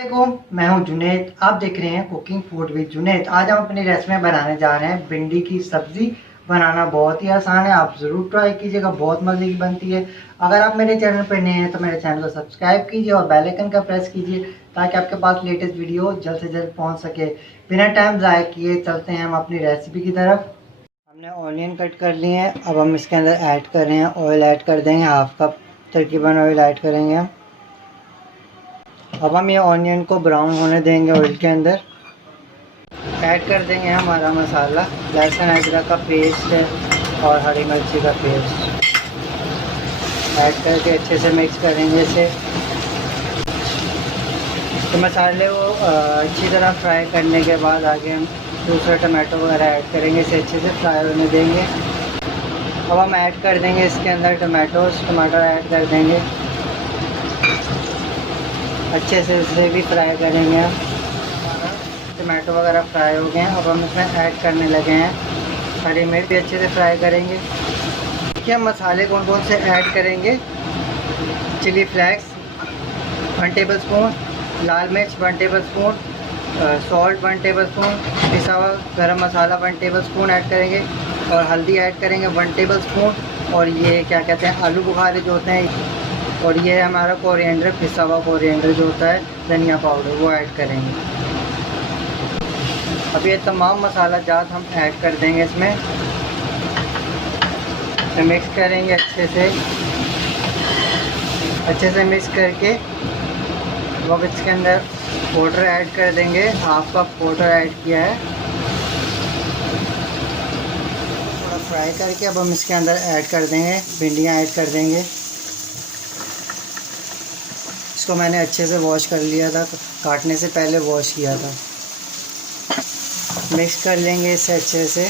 वालेकुम, मैं हूं जुनैद। आप देख रहे हैं कुकिंग फूड विद जुनैद। आज हम अपनी रेसिपी में बनाने जा रहे हैं भिंडी की सब्जी। बनाना बहुत ही आसान है, आप ज़रूर ट्राई कीजिएगा, बहुत मज़े की बनती है। अगर आप मेरे चैनल पर नए हैं तो मेरे चैनल को सब्सक्राइब कीजिए और बेल आइकन का प्रेस कीजिए ताकि आपके पास लेटेस्ट वीडियो जल्द से जल्द पहुँच सके। बिना टाइम ज़ाया किए चलते हैं हम अपनी रेसिपी की तरफ। हमने ऑनियन कट कर लिए हैं, अब हम इसके अंदर ऐड कर रहे हैं ऑयल। ऐड कर देंगे, हाफ कप तकरीबन ऑयल ऐड करेंगे हम। अब हम ये ऑनियन को ब्राउन होने देंगे ऑयल के अंदर। ऐड कर देंगे हमारा मसाला, लहसुन अदरक का पेस्ट और हरी मिर्ची का पेस्ट ऐड करके अच्छे से मिक्स करेंगे इसे। तो मसाले को अच्छी तरह फ्राई करने के बाद आगे हम दूसरा टमाटो वगैरह ऐड करेंगे, इसे अच्छे से फ्राई होने देंगे। अब हम ऐड कर देंगे इसके अंदर टमाटर ऐड कर देंगे, अच्छे से इसे भी फ्राई करेंगे हम। टमाटो वगैरह फ्राई हो गए हैं, अब हम इसमें ऐड करने लगे हैं हरी मिर्च भी अच्छे से फ्राई करेंगे। देखिए हम मसाले कौन कौन से ऐड करेंगे। चिली फ्लेक्स 1 टेबल स्पून, लाल मिर्च 1 table spoon, salt 1 table spoon, पिसा हुआ गरम मसाला 1 टेबल स्पून ऐड करेंगे और हल्दी ऐड करेंगे 1 टेबल स्पून। और ये क्या कहते हैं, आलू बुखारे जो होते हैं, और ये है हमारा कोरिएंडर, पिसा हुआ कोरिएंडर जो होता है, धनिया पाउडर, वो ऐड करेंगे। अब ये तमाम मसाला जात हम ऐड कर देंगे इसमें, तो मिक्स करेंगे अच्छे से मिक्स करके। अब इसके अंदर पाउडर ऐड कर देंगे, हाफ कप पाउडर ऐड किया है। थोड़ा फ्राई करके अब हम इसके अंदर ऐड कर देंगे भिंडियाँ ऐड कर देंगे। इसको मैंने अच्छे से वॉश कर लिया था, काटने से पहले वॉश किया था। मिक्स कर लेंगे इसे अच्छे से।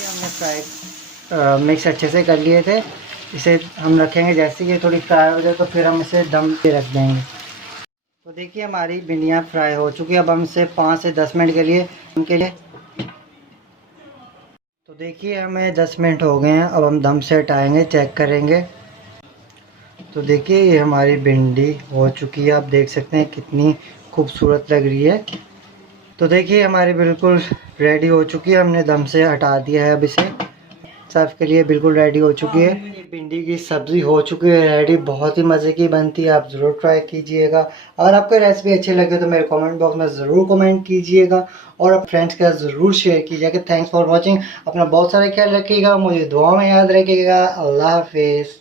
हमने मिक्स अच्छे से कर लिए थे, इसे हम रखेंगे। जैसे कि थोड़ी फ्राई हो जाए तो फिर हम इसे दम पे रख देंगे। तो देखिए हमारी भिंडियाँ फ्राई हो चुकी है। अब हम इसे 5 से 10 मिनट के लिए तो देखिए हमें 10 मिनट हो गए हैं। अब हम दम से हटाएंगे, चेक करेंगे। तो देखिए ये हमारी भिंडी हो चुकी है, आप देख सकते हैं कितनी खूबसूरत लग रही है। तो देखिए हमारी बिल्कुल रेडी हो चुकी है, हमने दम से हटा दिया है। अब इसे सर्व के लिए बिल्कुल रेडी हो चुकी है। ये भिंडी की सब्ज़ी हो चुकी है रेडी, बहुत ही मज़े की बनती है, आप ज़रूर ट्राई कीजिएगा। अगर आपको रेसिपी अच्छी लगे तो मेरे कमेंट बॉक्स में ज़रूर कमेंट कीजिएगा और अपने फ्रेंड्स के साथ ज़रूर शेयर कीजिएगा। Thanks for watching. अपना बहुत सारा ख्याल रखिएगा, मुझे दुआ में याद रखिएगा। अल्लाह हाफिज़।